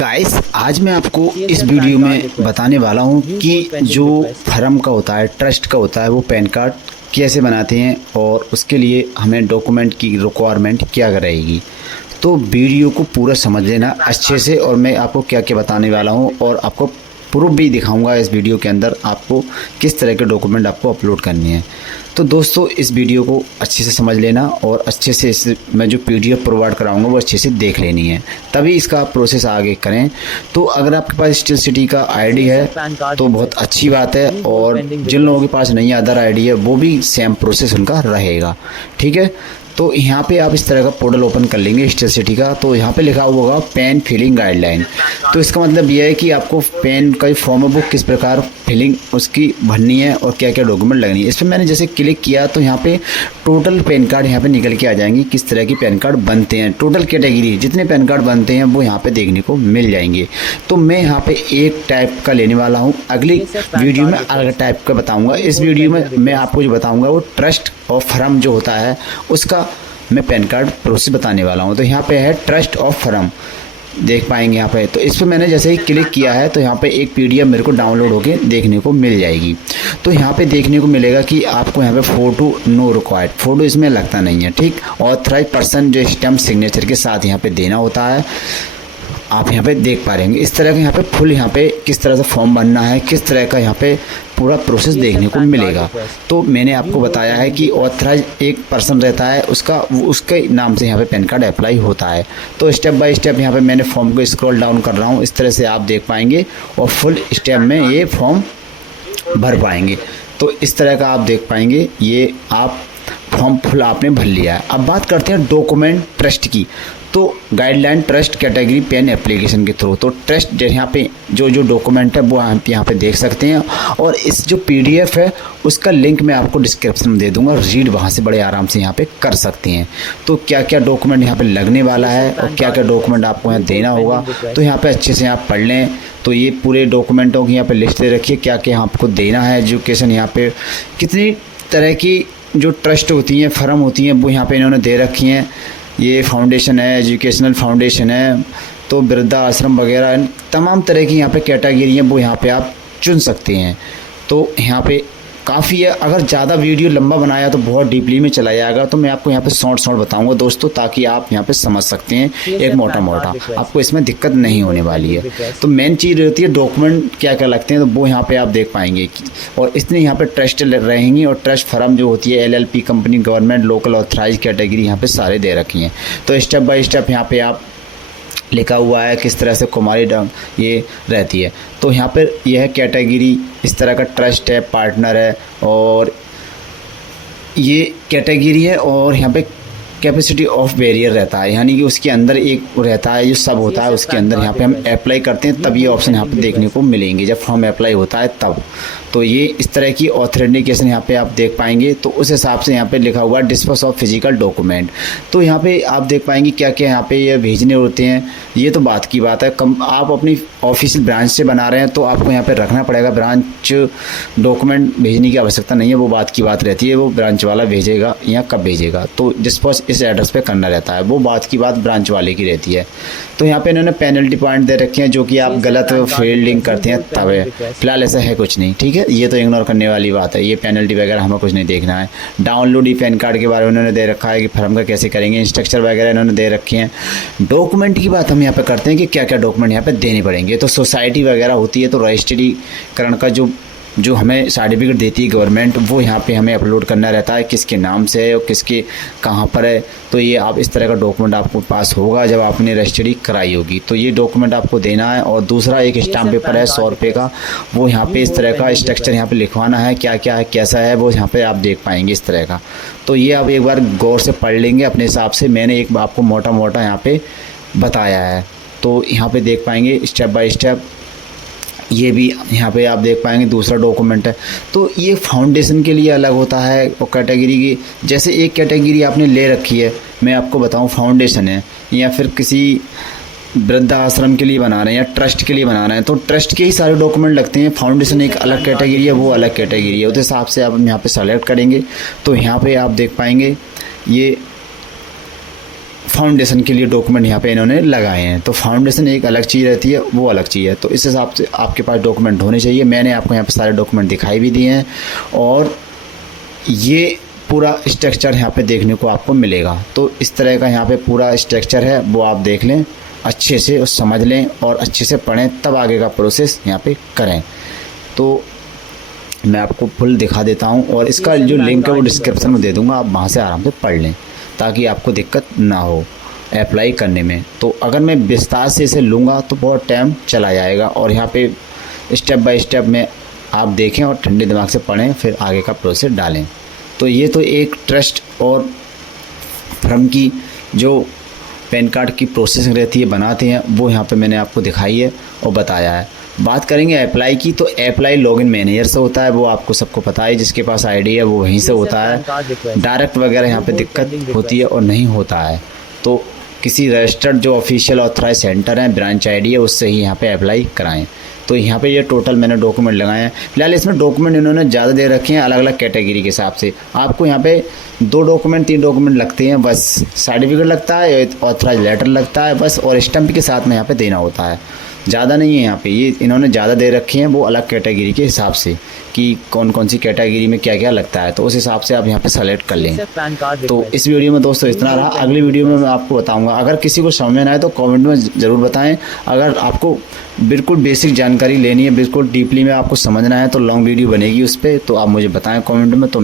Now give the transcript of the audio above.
Guys, आज मैं आपको इस वीडियो में बताने वाला हूं कि जो फर्म का होता है, ट्रस्ट का होता है, वो पैन कार्ड कैसे बनाते हैं और उसके लिए हमें डॉक्यूमेंट की रिक्वायरमेंट क्या रहेगी। तो वीडियो को पूरा समझ लेना अच्छे से और मैं आपको क्या क्या बताने वाला हूं और आपको प्रूफ भी दिखाऊंगा इस वीडियो के अंदर आपको किस तरह के डॉक्यूमेंट आपको अपलोड करने हैं। तो दोस्तों, इस वीडियो को अच्छे से समझ लेना और अच्छे से इस मैं जो पीडीएफ प्रोवाइड कराऊंगा वो अच्छे से देख लेनी है, तभी इसका प्रोसेस आगे करें। तो अगर आपके पास स्टील सिटी का आईडी है तो बहुत अच्छी बात है, और जिन लोगों के पास नहीं अदर आईडी है वो भी सेम प्रोसेस उनका रहेगा। ठीक है, तो यहाँ पे आप इस तरह का पोर्टल ओपन कर लेंगे स्टील सिटी का। तो यहाँ पे लिखा हुआ होगा पैन फिलिंग गाइडलाइन। तो इसका मतलब यह है कि आपको पैन का फॉर्म है वो किस प्रकार फिलिंग उसकी भरनी है और क्या क्या डॉक्यूमेंट लगनी है। इस पर मैंने जैसे क्लिक किया तो यहाँ पे टोटल पैन कार्ड यहाँ पे निकल के आ जाएंगे, किस तरह की पैन कार्ड बनते हैं, टोटल कैटेगरी जितने पैन कार्ड बनते हैं वो यहाँ पे देखने को मिल जाएंगे। तो मैं यहाँ पे एक टाइप का लेने वाला हूँ, अगली वीडियो में अलग टाइप का बताऊँगा। इस वीडियो में मैं आपको जो बताऊँगा वो ट्रस्ट और फर्म जो होता है उसका मैं पैन कार्ड प्रोसेस बताने वाला हूँ। तो यहाँ पे है ट्रस्ट ऑफ फर्म, देख पाएंगे यहाँ पे। तो इस पर मैंने जैसे ही क्लिक किया है तो यहाँ पे एक पीडीएफ मेरे को डाउनलोड होके देखने को मिल जाएगी। तो यहाँ पे देखने को मिलेगा कि आपको यहाँ पे फ़ोटो नो रिक्वायर्ड, फ़ोटो इसमें लगता नहीं है। ठीक, ऑथराइज पर्सन जो स्टैम्प सिग्नेचर के साथ यहाँ पे देना होता है, आप यहाँ पे देख पा रहेंगे। इस तरह का यहाँ पे फुल यहाँ पे किस तरह से फॉर्म बनना है, किस तरह का यहाँ पे पूरा प्रोसेस देखने को मिलेगा। तो मैंने आपको बताया है कि ऑथराइज एक पर्सन रहता है, उसके नाम से यहाँ पे पैन कार्ड अप्लाई होता है। तो स्टेप बाय स्टेप यहाँ पे मैंने फॉर्म को स्क्रॉल डाउन कर रहा हूँ, इस तरह से आप देख पाएंगे और फुल स्टेप में ये फॉर्म भर पाएंगे। तो इस तरह का आप देख पाएंगे, ये आप फॉर्म फुल आपने भर लिया है। अब बात करते हैं डॉक्यूमेंट ट्रस्ट की। तो guideline trust category PAN application के थ्रू, तो ट्रस्ट यहाँ पे जो जो डॉक्यूमेंट है वो आप यहाँ पे देख सकते हैं। और इस जो पीडीएफ है उसका लिंक मैं आपको डिस्क्रिप्शन में दे दूंगा, रीड वहाँ से बड़े आराम से यहाँ पे कर सकते हैं। तो क्या क्या डॉक्यूमेंट यहाँ पे लगने वाला है और क्या क्या डॉक्यूमेंट आपको यहाँ देना होगा, तो यहाँ पे अच्छे से आप पढ़ लें। तो ये पूरे डॉक्यूमेंटों की यहाँ पे लिस्ट दे रखी है, क्या क्या आपको देना है। एजुकेशन यहाँ पे कितनी तरह की जो ट्रस्ट होती हैं, फर्म होती हैं, वो यहाँ पे इन्होंने दे रखी हैं। ये फाउंडेशन है, एजुकेशनल फाउंडेशन है, तो वृद्धा आश्रम वगैरह तमाम तरह की यहाँ पे कैटेगरी हैं, वो यहाँ पे आप चुन सकते हैं। तो यहाँ पे काफ़ी है। अगर ज़्यादा वीडियो लंबा बनाया तो बहुत डीपली में चला जाएगा, तो मैं आपको यहाँ पे शॉर्ट बताऊंगा दोस्तों, ताकि आप यहाँ पे समझ सकते हैं एक मोटा आपको इसमें दिक्कत नहीं होने वाली है। तो मेन चीज़ रहती है डॉक्यूमेंट क्या क्या लगते हैं, तो वो यहाँ पे आप देख पाएंगे। और इतने यहाँ पे ट्रस्ट रहेंगी और ट्रस्ट फर्म जो होती है LLP company, government, local authorise category यहाँ पे सारे दे रखी हैं। तो स्टेप बाय स्टेप यहाँ पे आप लिखा हुआ है किस तरह से कुमारी डंग ये रहती है। तो यहाँ पर यह कैटेगरी इस तरह का ट्रस्ट है, पार्टनर है, और ये कैटेगरी है। और यहाँ पे कैपेसिटी ऑफ बैरियर रहता है, यानी कि उसके अंदर एक रहता है जो सब होता है, उसके अंदर यहाँ पे हम अप्लाई करते हैं तब ये ऑप्शन यहाँ पे देखने को मिलेंगे, जब फॉर्म अप्लाई होता है तब। तो ये इस तरह की ऑथेंटिकेशन यहाँ पे आप देख पाएंगे। तो उस हिसाब से यहाँ पे लिखा हुआ है डिस्पोज ऑफ फिजिकल डॉक्यूमेंट। तो यहाँ पे आप देख पाएंगे क्या क्या यहाँ पे ये भेजने होते हैं। ये तो बात की बात है, आप अपनी ऑफिशियल ब्रांच से बना रहे हैं तो आपको यहाँ पे रखना पड़ेगा, ब्रांच डॉक्यूमेंट भेजने की आवश्यकता नहीं है, वो बात की बात रहती है, वो ब्रांच वाला भेजेगा या कब भेजेगा। तो डिस्पोज इस एड्रेस पे करना रहता है, वो बात की बात ब्रांच वाले की रहती है। तो यहाँ पे इन्होंने पेनल्टी पॉइंट दे रखे हैं, जो कि आप गलत फील्डिंग करते हैं तब है। फिलहाल ऐसा है कुछ नहीं, ठीक है, ये तो इग्नोर करने वाली बात है, ये पेनल्टी वगैरह हमें कुछ नहीं देखना है। डाउनलोड ई पैन कार्ड के बारे में उन्होंने दे रखा है कि फर्म का कैसे करेंगे, इंस्ट्रक्चर वगैरह इन्होंने दे रखे हैं। डॉक्यूमेंट की बात हम यहाँ पे करते हैं कि क्या क्या डॉक्यूमेंट यहाँ पे देने पड़ेंगे। तो सोसाइटी वगैरह होती है, तो रजिस्ट्रीकरण का जो हमें सर्टिफिकेट देती है गवर्नमेंट, वो यहाँ पे हमें अपलोड करना रहता है, किसके नाम से है और किसके कहाँ पर है। तो ये आप इस तरह का डॉक्यूमेंट आपको पास होगा जब आपने रजिस्ट्री कराई होगी, तो ये डॉक्यूमेंट आपको देना है। और दूसरा एक स्टाम्प पेपर है 100 रुपये का, वो यहाँ पे इस तरह का स्ट्रक्चर यहाँ पे लिखवाना है, क्या क्या है कैसा है वो यहाँ पे आप देख पाएंगे इस तरह का। तो ये आप एक बार गौर से पढ़ लेंगे अपने हिसाब से, मैंने एक आपको मोटा यहाँ पे बताया है। तो यहाँ पे देख पाएंगे स्टेप बाय स्टेप, ये भी यहाँ पे आप देख पाएंगे दूसरा डॉक्यूमेंट है। तो ये फाउंडेशन के लिए अलग होता है और कैटेगरी की, जैसे एक कैटेगरी आपने ले रखी है, मैं आपको बताऊँ फाउंडेशन है या फिर किसी वृद्धा आश्रम के लिए बना रहे हैं या ट्रस्ट के लिए बना रहे हैं, तो ट्रस्ट के ही सारे डॉक्यूमेंट लगते हैं। फाउंडेशन एक अलग कैटेगरी है, वो अलग कैटेगरी है, उस हिसाब से आप यहाँ पे सेलेक्ट करेंगे। तो यहाँ पे आप देख पाएंगे ये फाउंडेशन के लिए डॉक्यूमेंट यहाँ पे इन्होंने लगाए हैं। तो फाउंडेशन एक अलग चीज़ रहती है, वो अलग चीज़ है। तो इस हिसाब से आपके पास डॉक्यूमेंट होने चाहिए। मैंने आपको यहाँ पे सारे डॉक्यूमेंट दिखाई भी दिए हैं और ये पूरा स्ट्रक्चर यहाँ पे देखने को आपको मिलेगा। तो इस तरह का यहाँ पे पूरा स्ट्रक्चर है, वो आप देख लें अच्छे से और समझ लें और अच्छे से पढ़ें, तब आगे का प्रोसेस यहाँ पे करें। तो मैं आपको फुल दिखा देता हूँ और इसका जो लिंक है वो डिस्क्रिप्शन में दे दूँगा, आप वहाँ से आराम से पढ़ लें ताकि आपको दिक्कत ना हो अप्लाई करने में। तो अगर मैं विस्तार से इसे लूँगा तो बहुत टाइम चला जाएगा और यहाँ पे स्टेप बाय स्टेप में आप देखें और ठंडे दिमाग से पढ़ें, फिर आगे का प्रोसेस डालें। तो ये तो एक ट्रस्ट और फर्म की जो पैन कार्ड की प्रोसेसिंग रहती है, बनाते हैं, वो यहाँ पे मैंने आपको दिखाई है और बताया है। बात करेंगे अप्लाई की, तो अप्लाई लॉगिन मैनेजर से होता है, वो आपको सबको पता है, जिसके पास आईडी है वो वहीं से होता है। डायरेक्ट वगैरह यहाँ पे दिक्कत होती है और नहीं होता है। तो किसी रजिस्टर्ड जो ऑफिशियल ऑथराइज सेंटर है, ब्रांच आईडी है, उससे ही यहाँ पे अप्लाई कराएं। तो यहाँ पे ये टोटल मैंने डॉक्यूमेंट लगाए हैं। फिलहाल इसमें डॉक्यूमेंट इन्होंने ज़्यादा दे रखे हैं अलग अलग कैटेगरी के हिसाब से। आपको यहाँ पे 2 डॉक्यूमेंट 3 डॉक्यूमेंट लगते हैं बस। सर्टिफिकेट लगता है, ऑथराइज लेटर लगता है बस, और स्टैम्प के साथ में यहाँ पे देना होता है। ज़्यादा नहीं है यहाँ पे, ये इन्होंने ज़्यादा दे रखे हैं वो अलग कैटेगरी के हिसाब से कि कौन कौन सी कैटेगरी में क्या क्या लगता है। तो उस हिसाब से आप यहाँ पे सेलेक्ट कर लें। तो इस वीडियो में दोस्तों इतना रहा। अगली वीडियो में मैं आपको बताऊंगा। अगर किसी को समझ में ना आए तो कमेंट में ज़रूर बताएं। अगर आपको बिल्कुल बेसिक जानकारी लेनी है, बिल्कुल डीपली में आपको समझना है, तो लॉन्ग वीडियो बनेगी उस पर, तो आप मुझे बताएं कमेंट में। तो